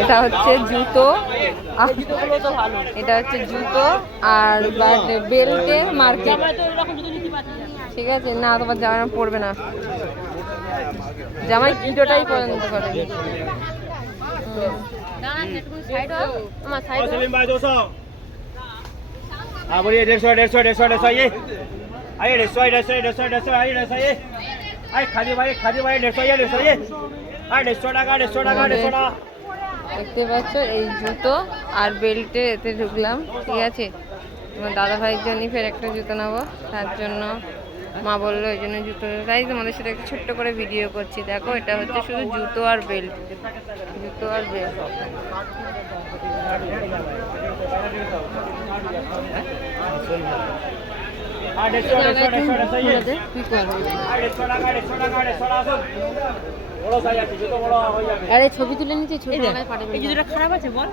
এটা হচ্ছে জুতো আহ, জুতোগুলো তো ভালো এটা হচ্ছে জুতো আর বেল্টে মার্কেট জামাই তো এরকম জুতো নিতে পারছি না ঠিক আছে না তোমার জামাই না পড়বে না জামাই কিটোটাই পছন্দ করে সাইড আমার সাইড और सलीम भाई दो सौ हाँ बोलिए डेढ़ सौ डेढ़ सौ डेढ़ सौ डेढ़ सौ आइए आइए डेढ़ सौ डेढ़ सौ डेढ़ सौ डेढ़ सौ आइए डेढ़ सौ आइए आइए खादी भाई खादी भाई डेढ़ सौ आइए डेढ़ सौ आइए हाँ डेढ़ सौ टाका डेढ़ सौ टाका डेढ़ सौ टाका দেখতে পাচ্ছ এই জুতো আর বেল্টে এতে ঢুকলাম ঠিক আছে তোমার দাদা ভাইয়ের জন্যই ফের একটা জুতো নেব তার জন্য মা বলল ওই জন্য জুতো তাই তোমাদের সাথে একটা ছোট্ট করে ভিডিও করছি দেখো এটা হচ্ছে শুধু জুতো আর বেল্ট জুতো আর বেল্ট টাকা টাকা আরে ছবি তুলে নিচ্ছি ছবি খারাপ আছে বল।